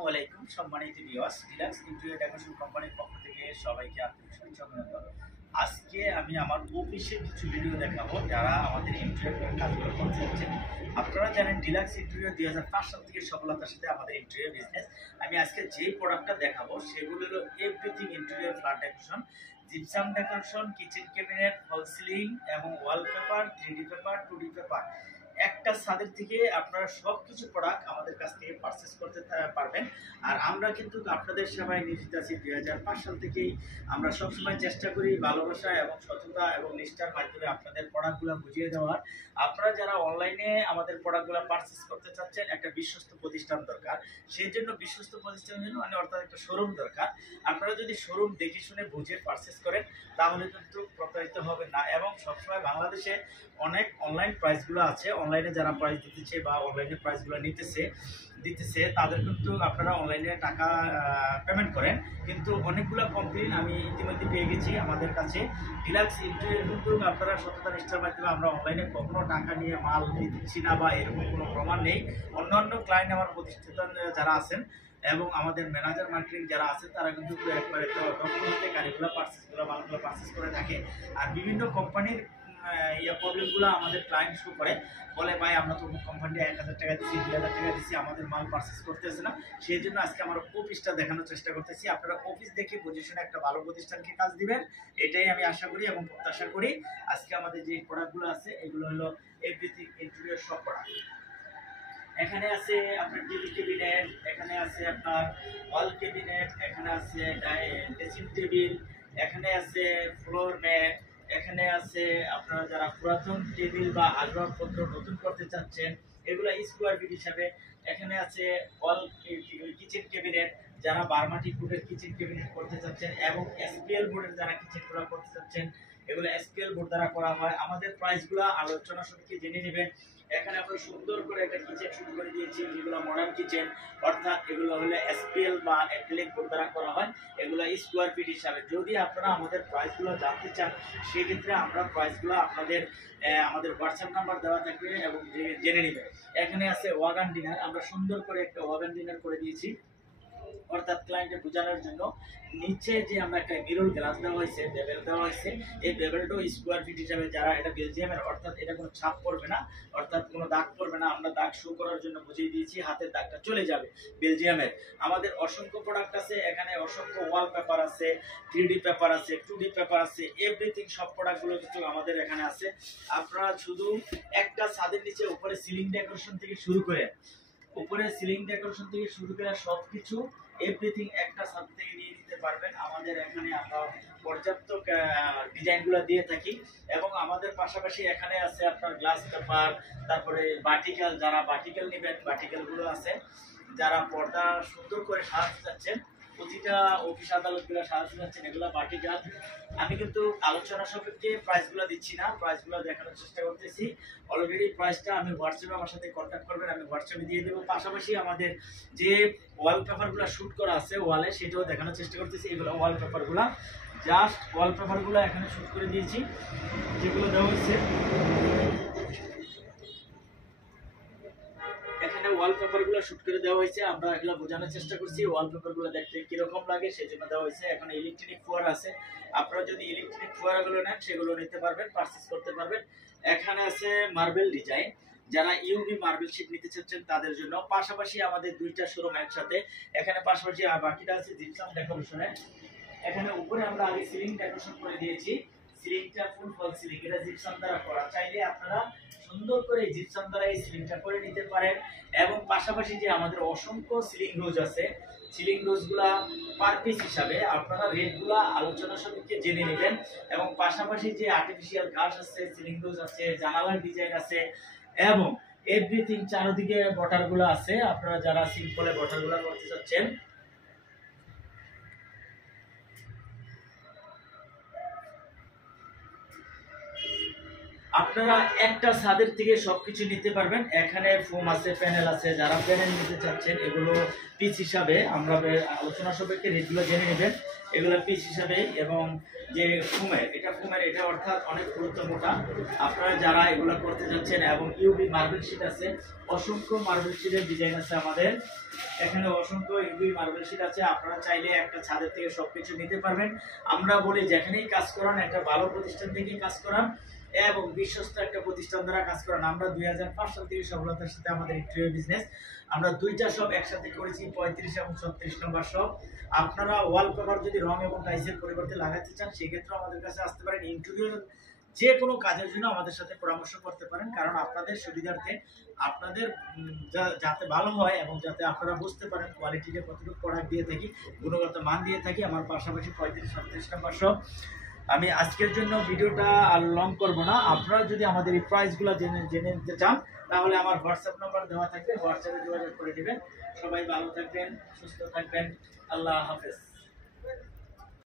আসসালামু আলাইকুম সম্মানিত ভিউয়ার্স, ডিলাক্স ইন্টেরিয়র ডেকোরেশন কোম্পানির পক্ষ থেকে সবাইকে আন্তরিক শুভেচ্ছা অভিনন্দন। আজকে আমি আমার অফিসের কিছু ভিডিও দেখাবো যারা আমাদের ইন্টেরিয়র কাজগুলো করতে যাচ্ছেন। আপনারা জানেন ডিলাক্স ইন্টেরিয়র 2005 সাল থেকে সফলতার সাথে আমাদের ইন্টেরিয়র বিজনেস। আমি আজকে যেই প্রোডাক্টটা দেখাবো সেগুলো হলো everything interior flat decoration, gypsum decoration, kitchen cabinet, fall ceiling এবং wallpaper, 3D paper, 2D paper. একটা ছাদের থেকে আপনারা সবকিছু প্রোডাক্ট আমাদের কাছ থেকে পারচেস করতে পারবেন। আর আমরা কিন্তু আপনাদের সেবায় নিয়োজিত আছি 2005 সাল থেকেই। আমরা সবসময় চেষ্টা করি ভালোবাসা এবং সততা এবং নিষ্ঠার মাধ্যমে আপনাদের প্রোডাক্টগুলো বুঝিয়ে দেওয়ার। আপনারা যারা অনলাইনে আমাদের প্রোডাক্টগুলো পারচেস করতে চাচ্ছেন, একটা বিশ্বস্ত প্রতিষ্ঠান দরকার। সেই জন্য বিশ্বস্ত প্রতিষ্ঠানের জন্য অর্থাৎ একটা শোরুম দরকার। আপনারা যদি শোরুম দেখে শুনে বুঝে পারচেস করেন তাহলে কিন্তু প্রতারিত হবে না। এবং সবসময় বাংলাদেশে অনেক অনলাইন প্রাইসগুলো আছে, অনলাইনে যারা প্রাইস দিতেছে বা অনলাইনে প্রাইসগুলো দিতেছে তাদের কিন্তু আপনারা অনলাইনে টাকা পেমেন্ট করেন, কিন্তু অনেকগুলো কমপ্লেন আমি ইতিমধ্যে পেয়ে গেছি আমাদের কাছে। ডিলাক্স ইন্টেরিয়র কিন্তু আপনারা সততা নিষ্ঠার মাধ্যমে আমরা অনলাইনে কখনো টাকা নিয়ে মাল দিচ্ছি না বা এরকম কোনো প্রমাণ নেই। অন্যান্য ক্লায়েন্ট আমার প্রতিষ্ঠান যারা আছেন এবং আমাদের ম্যানেজার মার্কেটিং যারা আছে তারা কিন্তু একবারে দক্ষতাতে গাড়িগুলো মালগুলো পারচেস করে থাকে। আর বিভিন্ন কোম্পানির প্রবলেমগুলো আমাদের ক্লায়েন্ট শো করে, বলে ভাই আমরা তো কোম্পানিটা 1000 টাকা দিচ্ছি, 2000 টাকা দিচ্ছি, আমাদের মাল পারচেস করতেছে না। সেই জন্য আজকে আমরা অফিসটা দেখানোর চেষ্টা করতেছি। আপনারা অফিস দেখে পজিশনে একটা ভালো প্রতিষ্ঠানকে কাজ দিবেন, এটাই আমি আশা করি এবং প্রত্যাশা করি। আজকে আমাদের যে প্রোডাক্টগুলো আছে এগুলো হলো এভরিথিং ইন্টেরিয়র সব প্রোডাক্ট। এখানে আছে আপনার টিভি ক্যাবিনেট, এখানে আছে আপনার ওয়াল ক্যাবিনেট, এখানে আছে ড্রেসিং টেবিল, এখানে আছে ফ্লোর ম্যাট, এখানে আছে আপনারা যারা পুরাতন টেবিল বা আসবাবপত্র নতুন করতে চাচ্ছেন এগুলো স্কোয়ার ফিট হিসাবে। এখানে আছে ওয়াল কিচেন ক্যাবিনেট, যারা বারমাটি ফুটের কিচেন ক্যাবিনেট করতে চাচ্ছেন এবং এসপিএল বোর্ডের যারা কিচেনগুলো করতে চাচ্ছেন এগুলো এসপিএল বোর্ড দ্বারা করা হয়। আমাদের প্রাইসগুলো আলোচনা সাপেক্ষে জেনে নেবেন। এখানে আমরা সুন্দর করে একটা কিচেন শুরু করে দিয়েছি যেগুলো মডার্ন কিচেন, অর্থাৎ এগুলো হলে এসপিএল বা অ্যাক্রিলিক বোর্ড দ্বারা করা হয়। এগুলো স্কোয়ার ফিট হিসাবে। যদি আপনারা আমাদের প্রাইসগুলো জানতে চান সেক্ষেত্রে আমরা প্রাইসগুলো আমাদের হোয়াটসঅ্যাপ নাম্বার দেওয়া থাকবে এবং জেনে নেবেন। এখানে আছে ওয়াগান ডিনার, আমরা সুন্দর করে একটা ওয়াগান ডিনার করে দিয়েছি, অর্থাৎ ক্লায়েন্টের বোঝানোর জন্য। নিচে যে আমরা একটা মিরর গ্লাস দেওয়া হয়েছে, বেবেল দেওয়া হয়েছে, এই বেবেলটাও স্কোয়ার ফিট হিসাবে, যারা এটা বেলজিয়ামের, অর্থাৎ এটা কোনো ছাপ পড়বে না, অর্থাৎ কোনো দাগ পড়বে না। আমরা দাগ শো করার জন্য বুঝিয়ে দিয়েছি, হাতের দাগটা চলে যাবে বেলজিয়ামের। আমাদের অসংখ্য প্রোডাক্ট আছে, এখানে অসংখ্য ওয়াল পেপার আছে, 3D পেপার আছে, 2D পেপার আছে, এভরিথিং সব প্রোডাক্টগুলো কিন্তু আমাদের এখানে আছে। আপনারা শুধু একটা ছাদের নিচে উপরে সিলিং ডেকোরেশন থেকে শুরু করে সবকিছু এভরিথিং একটা ছাদ থেকে নিয়ে নিতে পারবেন। আমাদের এখানে আমরা পর্যাপ্ত ডিজাইনগুলো দিয়ে থাকি এবং আমাদের পাশাপাশি এখানে আছে আপনার গ্লাস পেপার, তারপরে ভার্টিক্যাল, যারা ভার্টিক্যাল নেবেন ভার্টিক্যালগুলো আছে। যারা পর্দা সুন্দর করে সাজাতে চাচ্ছেন, প্রতিটা অফিস আদালতগুলো সাজাতে চাচ্ছেন, এগুলো ভার্টিক্যাল। আমি কিন্তু আলোচনা সাপেক্ষে প্রাইসগুলো দিচ্ছি না, প্রাইসগুলো দেখানোর চেষ্টা করতেছি। অলরেডি প্রাইসটা আমি হোয়াটসঅ্যাপে আমার সাথে কন্ট্যাক্ট করবেন, আমি হোয়াটসঅ্যাপে দিয়ে দেবো। পাশাপাশি আমাদের যে ওয়ালপেপারগুলো শ্যুট করা আছে ওয়ালে, সেটাও দেখানোর চেষ্টা করতেছি। এগুলো ওয়ালপেপারগুলো, জাস্ট ওয়ালপেপারগুলো এখানে শ্যুট করে দিয়েছি, যেগুলো দেওয়া হচ্ছে এখানে ওয়ালপেপারগুলো শুট করে দেওয়া হয়েছে। আমরা এগুলো বোঝানোর চেষ্টা করছি ওয়ালপেপারগুলো দেখতে কিরকম লাগে, সেই জন্য দেওয়া হয়েছে। এখন ইলেকট্রনিক ফোয়ারা আছে, আপনারা যদি ইলেকট্রনিক ফোয়ারাগুলো নেন সেগুলো নিতে পারবেন, পারচেস করতে পারবেন। এখানে আছে মার্বেল ডিজাইন, যারা ইউভি মার্বেল শিট নিতে চাচ্ছেন তাদের জন্য। পাশাপাশি আমাদের দুইটা শোরুম একসাথে, এখানে পাশাপাশি বাকিটা আছে জিপসাম ডেকোরেশনে। এখানে উপরে আমরা আগে সিলিং ডেকোরেশন করে দিয়েছি, সিলিংটা ফুল ফল সিলিং, এটা জিপসাম দ্বারা করা। চাইলে আপনারা সুন্দর করে জিপসাম দ্বারা এই সিলিংটা করে নিতে পারেন। এবং পাশাপাশি যে আমাদের অসংখ্য সিলিং রোজ আছে, সিলিং রোজগুলা পার পিস হিসাবে আপনারা রেটগুলা আলোচনা সাপেক্ষে জেনে নেবেন। এবং পাশাপাশি যে আর্টিফিশিয়াল ঘাস আছে, সিলিং রোজ আছে, জানালার ডিজাইন আছে এবং এভরিথিং চারদিকে বর্ডারগুলো আছে। আপনারা যারা সিম্পলে বর্ডারগুলো করতে চাচ্ছেন আপনারা একটা ছাদের থেকে সবকিছু নিতে পারবেন। এখানে ফোম আছে, প্যানেল আছে, যারা প্যানেল নিতে চাচ্ছেন এগুলো পিস হিসাবে আমরা আলোচনা সাপেক্ষে রেটগুলো জেনে নেবেন। এগুলো পিস হিসাবে, এবং যে ফোমের এটা অর্থাৎ অনেক গুরুত্বপূর্ণ। আপনারা যারা এগুলো করতে যাচ্ছেন, এবং ইউবি মার্বেল শিট আছে, অসংখ্য মার্বেল শিটের ডিজাইন আছে আমাদের এখানে, অসংখ্য ইউবি মার্বেল শিট আছে। আপনারা চাইলে একটা ছাদের থেকে সবকিছু নিতে পারবেন। আমরা বলি যেখানেই কাজ করান একটা ভালো প্রতিষ্ঠান থেকেই কাজ করান এবং বিশ্বস্ত একটা প্রতিষ্ঠান দ্বারা কাজ করেন। আমরা 2005 সাল থেকে সফলতার সাথে আমাদের ইন্টেরিয়র বিজনেস, আমরা দুইটা শপ একসাথে করেছি, 35 এবং 36 নম্বর শপ। আপনারা ওয়াল কভার যদি রং এবং টাইলসের পরিবর্তে লাগাতে চান, সেক্ষেত্রে আমাদের কাছে আসতে পারেন। ইন্টেরিয়র যে কোনো কাজের জন্য আমাদের সাথে পরামর্শ করতে পারেন, কারণ আপনাদের সুবিধার্থে, আপনাদের যাতে ভালো হয় এবং যাতে আপনারা বুঝতে পারেন কোয়ালিটিতে কতটুকু প্রোডাক্ট দিয়ে থাকি, গুণগত মান দিয়ে থাকি। আমার পাশাপাশি 35-37 নম্বর শপ। আমি আজকের জন্য ভিডিওটা আর লং করব না। আপনারা যদি আমাদের এই প্রাইসগুলো জেনে নিতে চান, তাহলে আমার হোয়াটসঅ্যাপ নাম্বার দেওয়া থাকবে, হোয়াটসঅ্যাপে যোগাযোগ করে নেবেন। সবাই ভালো থাকবেন, সুস্থ থাকবেন। আল্লাহ হাফেজ।